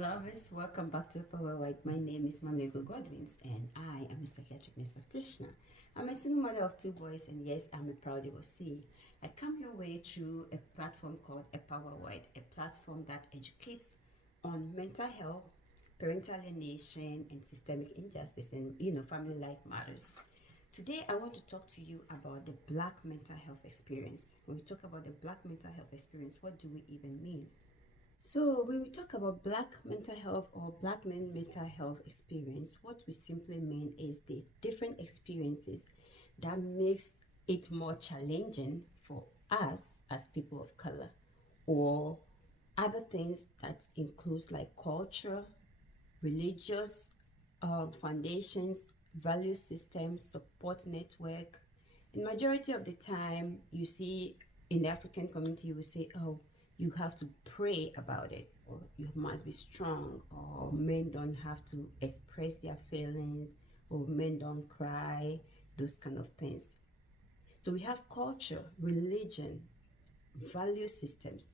lovers, welcome back to Power White. My name is Mamego Godwins and I am a psychiatric nurse practitioner. I'm a single mother of two boys and yes, I'm a proud divorcee. I come your way through a platform called A Power White, a platform that educates on mental health, parental alienation, and systemic injustice and family life matters. Today, I want to talk to you about the Black mental health experience. When we talk about the Black mental health experience, what do we even mean? So when we talk about Black mental health or Black men mental health experience, what we simply mean is the different experiences that makes it more challenging for us as people of color, or other things that includes like culture, religious foundations, value systems, support network. And majority of the time, you see in the African community, you will say, "Oh, you have to pray about it, or you must be strong, or men don't have to express their feelings, or men don't cry," those kind of things. So we have culture, religion, value systems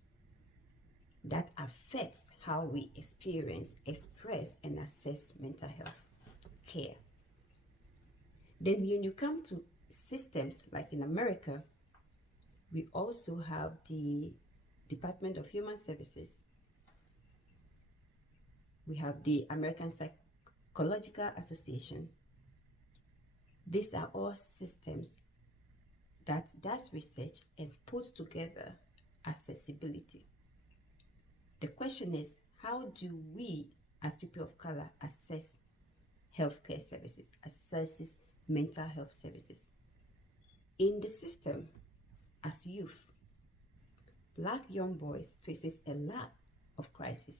that affects how we experience, express, and assess mental health care. Then when you come to systems like in America, we also have the Department of Human Services. We have the American Psychological Association. These are all systems that does research and puts together accessibility. The question is, how do we as people of color assess healthcare services, assesses mental health services? In the system, as youth, Black young boys faces a lot of crisis.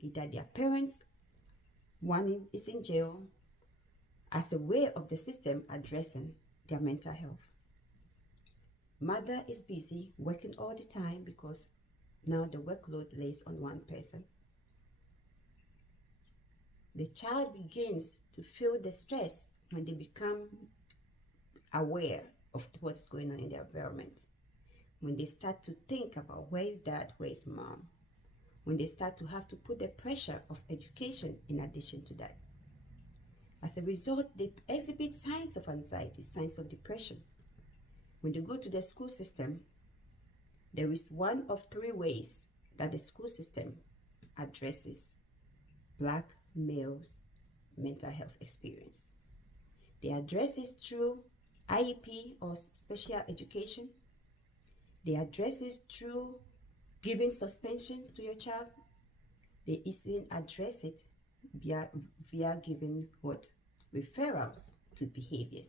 Either their parents, one is in jail, as a way of the system addressing their mental health. Mother is busy working all the time because now the workload lays on one person. The child begins to feel the stress when they become aware of what's going on in their environment. When they start to think about where is dad, where is mom. When they start to have to put the pressure of education in addition to that. As a result, they exhibit signs of anxiety, signs of depression. When they go to the school system, there is one of three ways that the school system addresses Black males' mental health experience. They address it through IEP or special education. They address it through giving suspensions to your child. They even address it via giving what? Referrals to behaviors.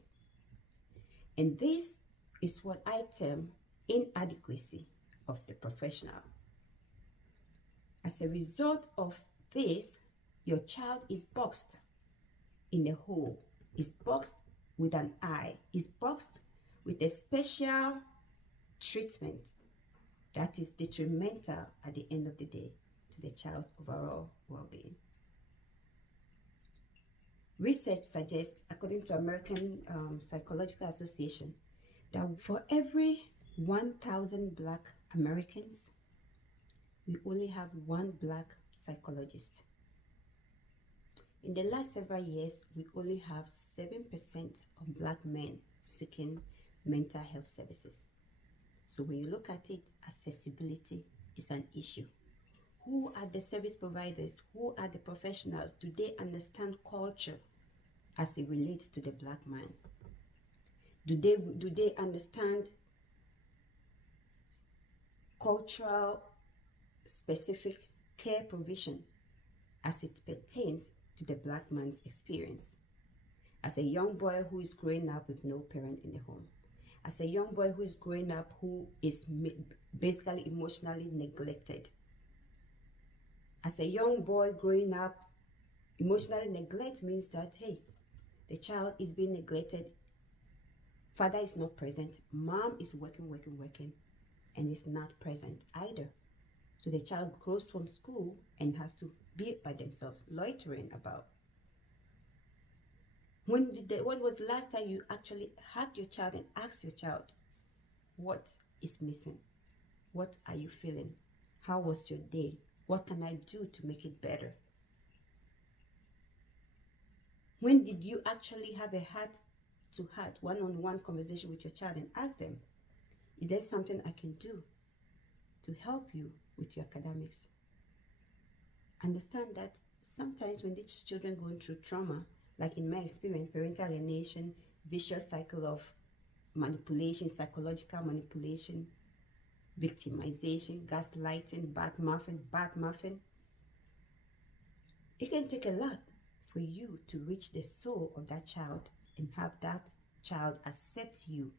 And this is what I term inadequacy of the professional. As a result of this, your child is boxed in a hole, is boxed with an eye, is boxed with a special treatment that is detrimental at the end of the day to the child's overall well-being. Research suggests, according to American Psychological Association, that for every 1,000 Black Americans, we only have one Black psychologist. In the last several years, we only have 7% of Black men seeking mental health services. So when you look at it, accessibility is an issue. Who are the service providers? Who are the professionals? Do they understand culture as it relates to the Black man? Do they understand cultural specific care provision as it pertains to the Black man's experience? As a young boy who is growing up with no parent in the home, as a young boy who is growing up who is basically emotionally neglected, as a young boy growing up, emotional neglect means that, hey, the child is being neglected, father is not present, mom is working, and is not present either. So the child grows from school and has to be by themselves, loitering about. When was the last time you actually hugged your child and asked your child, what is missing? What are you feeling? How was your day? What can I do to make it better? When did you actually have a heart-to-heart, one-on-one conversation with your child and ask them, is there something I can do to help you with your academics? Understand that sometimes when these children going through trauma, like in my experience, parental alienation, vicious cycle of manipulation, psychological manipulation, victimization, gaslighting, bad muffin, it can take a lot for you to reach the soul of that child and have that child accept you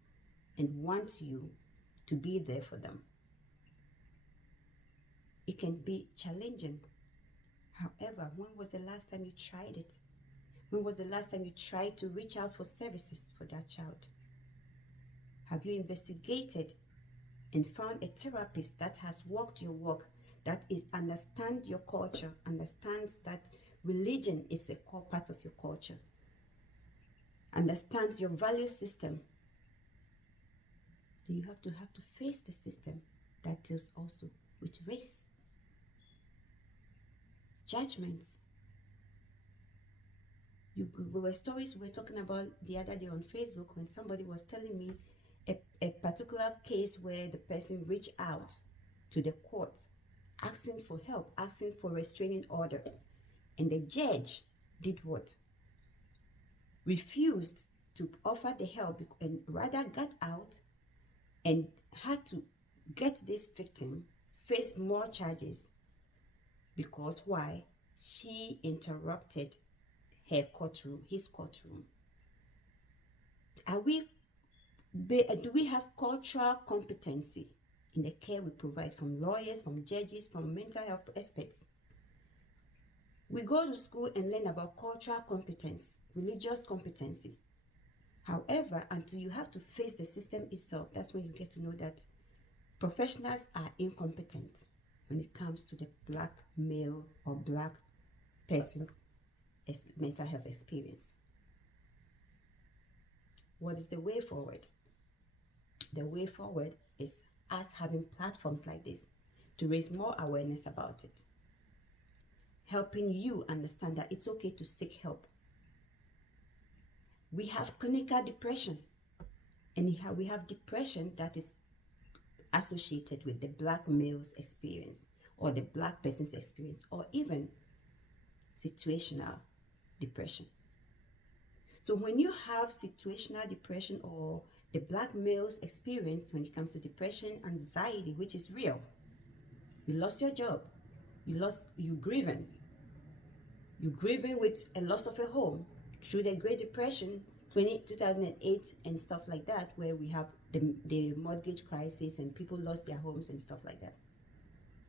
and want you to be there for them. It can be challenging. However, when was the last time you tried it? When was the last time you tried to reach out for services for that child? Have you investigated and found a therapist that has walked your walk, that is understands your culture, understands that religion is a core part of your culture, understands your value system? Then you have to face the system that deals also with race, judgments. There were stories we were talking about the other day on Facebook when somebody was telling me a particular case where the person reached out to the court asking for help, asking for restraining order, and the judge did what? Refused to offer the help and rather got out and had to get this victim face more charges because why? She interrupted his courtroom. Do we have cultural competency in the care we provide from lawyers, from judges, from mental health experts? We go to school and learn about cultural competence, religious competency. However, until you have to face the system itself, that's when you get to know that professionals are incompetent when it comes to the black male or black person's mental health experience. What is the way forward? The way forward is us having platforms like this to raise more awareness about it, helping you understand that it's okay to seek help. We have clinical depression, and we have depression that is associated with the black male's experience or the black person's experience, or even situational depression. So when you have situational depression or the black male's experience when it comes to depression, anxiety, which is real, you lost your job, you're grieving with a loss of a home through the Great Depression, 2008 and stuff like that, where we have the mortgage crisis and people lost their homes and stuff like that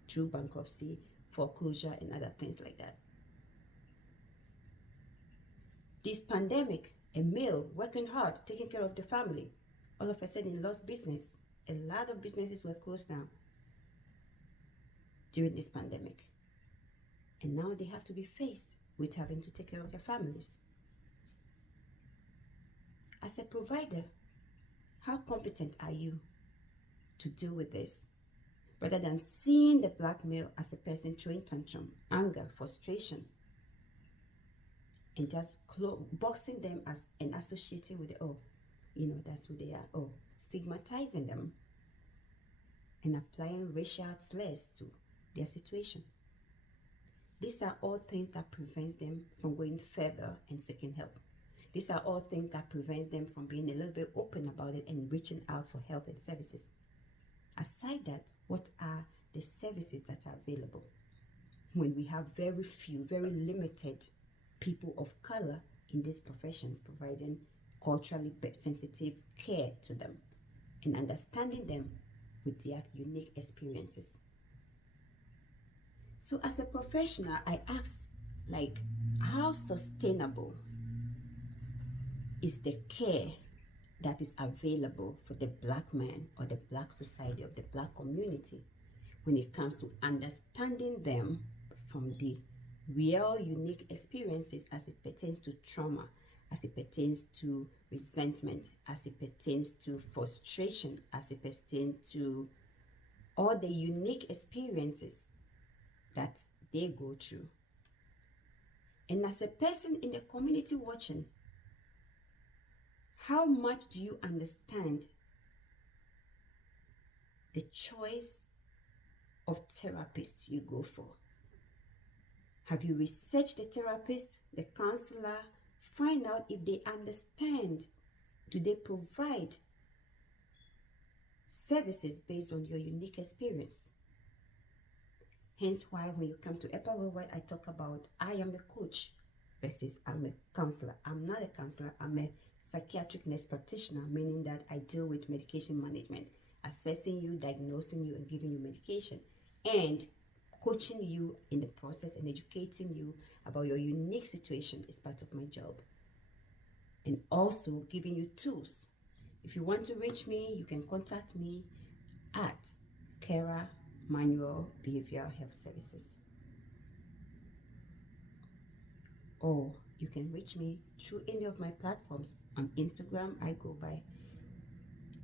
through bankruptcy, foreclosure, and other things like that. This pandemic, a male working hard, taking care of the family, all of a sudden lost business. A lot of businesses were closed down during this pandemic. And now they have to be faced with having to take care of their families. As a provider, how competent are you to deal with this? Rather than seeing the black male as a person throwing tantrum, anger, frustration, and just boxing them as and associating with that's who they are, stigmatizing them and applying racial slurs to their situation. These are all things that prevent them from going further and seeking help. These are all things that prevent them from being a little bit open about it and reaching out for help and services. Aside that, what are the services that are available when we have very few, very limited people of color in these professions providing culturally sensitive care to them and understanding them with their unique experiences? So as a professional, I ask, how sustainable is the care that is available for the black man or the black society of the black community when it comes to understanding them from the real unique experiences as it pertains to trauma, as it pertains to resentment, as it pertains to frustration, as it pertains to all the unique experiences that they go through. And as a person in the community watching, how much do you understand the choice of therapists you go for? Have you researched the therapist, the counselor? Find out if they understand. Do they provide services based on your unique experience? Hence why when you come to EPA Worldwide, I talk about I am a coach versus I'm a counselor. I'm not a counselor, I'm a psychiatric nurse practitioner, meaning that I deal with medication management, assessing you, diagnosing you, and giving you medication, and coaching you in the process and educating you about your unique situation is part of my job. And also giving you tools. If you want to reach me, you can contact me at Kara Manuel Behavioral Health Services. Or you can reach me through any of my platforms. On Instagram, I go by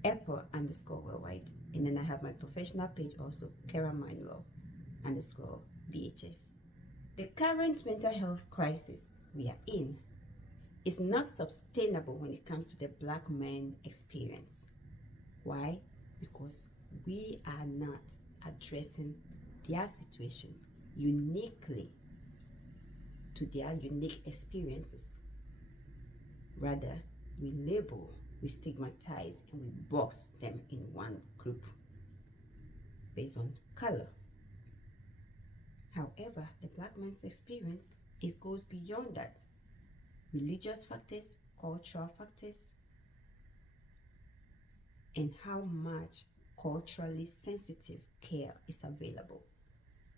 @Apple_worldwide. And then I have my professional page also, Kara Manuel_BHS. The current mental health crisis we are in is not sustainable when it comes to the Black men experience. Why? Because we are not addressing their situations uniquely to their unique experiences. Rather, we label, we stigmatize, and we box them in one group based on color. However, the Black man's experience, it goes beyond that. Religious factors, cultural factors, and how much culturally sensitive care is available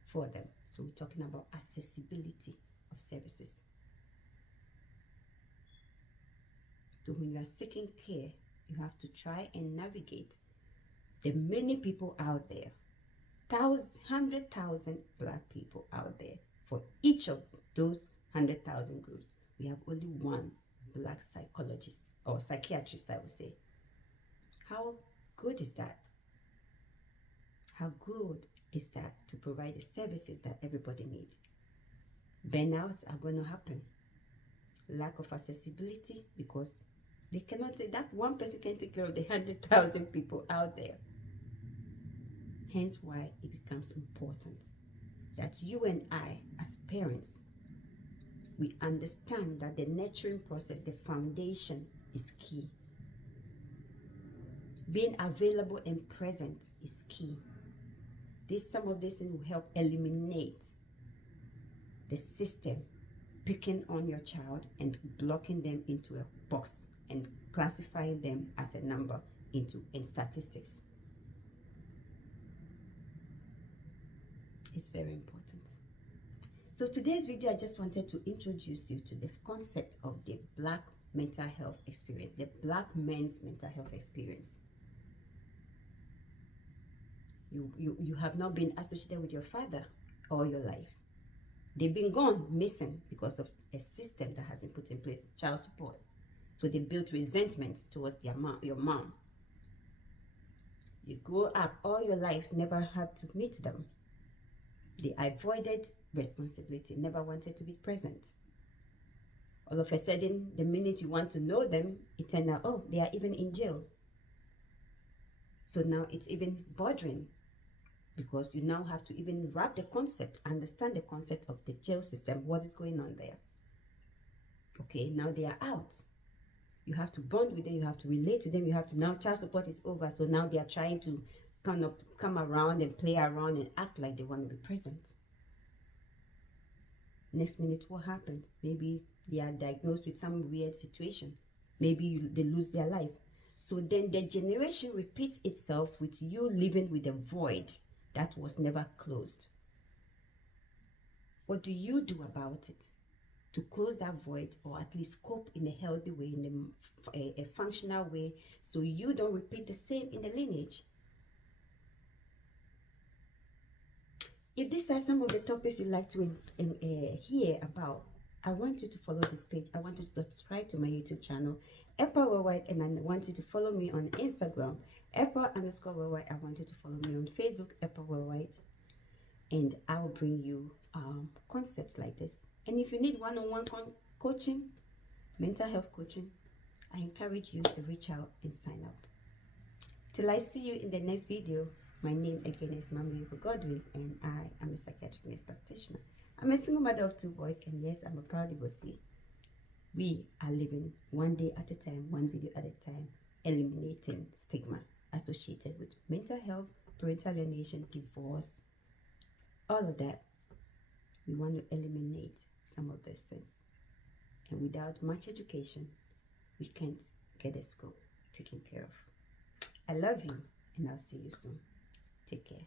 for them. So we're talking about accessibility of services. So when you are seeking care, you have to try and navigate the many people out there, 100,000 Black people out there. For each of those 100,000 groups, we have only one Black psychologist or psychiatrist, I would say. How good is that? How good is that to provide the services that everybody needs? Burnouts are going to happen. Lack of accessibility because they cannot say that one person can take care of the 100,000 people out there. Hence why it becomes important that you and I, as parents, we understand that the nurturing process, the foundation, is key. Being available and present is key. Some of these things will help eliminate the system picking on your child and blocking them into a box and classifying them as a number in statistics. It's very important. So today's video, I just wanted to introduce you to the concept of the Black mental health experience, the Black men's mental health experience. You have not been associated with your father all your life. They've been gone, missing, because of a system that has been put in place, child support. So they built resentment towards your mom. You grew up all your life, never had to meet them. They avoided responsibility, never wanted to be present. All of a sudden, the minute you want to know them, it turned out, oh, they are even in jail. So now it's even bothering because you now have to even wrap the concept, understand the concept of the jail system, what is going on there. Okay, now they are out. You have to bond with them, you have to relate to them, you have to, now child support is over, so now they are trying to kind of come around and play around and act like they want to be present. Next minute, what happened? Maybe they are diagnosed with some weird situation. Maybe they lose their life. So then the generation repeats itself with you living with a void that was never closed. What do you do about it to close that void, or at least cope in a healthy way, in a functional way, so you don't repeat the same in the lineage? If these are some of the topics you'd like to hear about, I want you to follow this page. I want you to subscribe to my YouTube channel, EPA Worldwide, and I want you to follow me on Instagram, EPA_Worldwide. I want you to follow me on Facebook, EPA Worldwide. and I'll bring you concepts like this. And if you need one-on-one coaching, mental health coaching, I encourage you to reach out and sign up. Till I see you in the next video, my name again is Mamuyuko Godwins, and I am a psychiatric nurse practitioner. I'm a single mother of 2 boys, and yes, I'm a proud divorcee. We are living one day at a time, one video at a time, eliminating stigma associated with mental health, parental alienation, divorce, all of that. We want to eliminate some of these things. And without much education, we can't get a school taken care of. I love you, and I'll see you soon. Take care.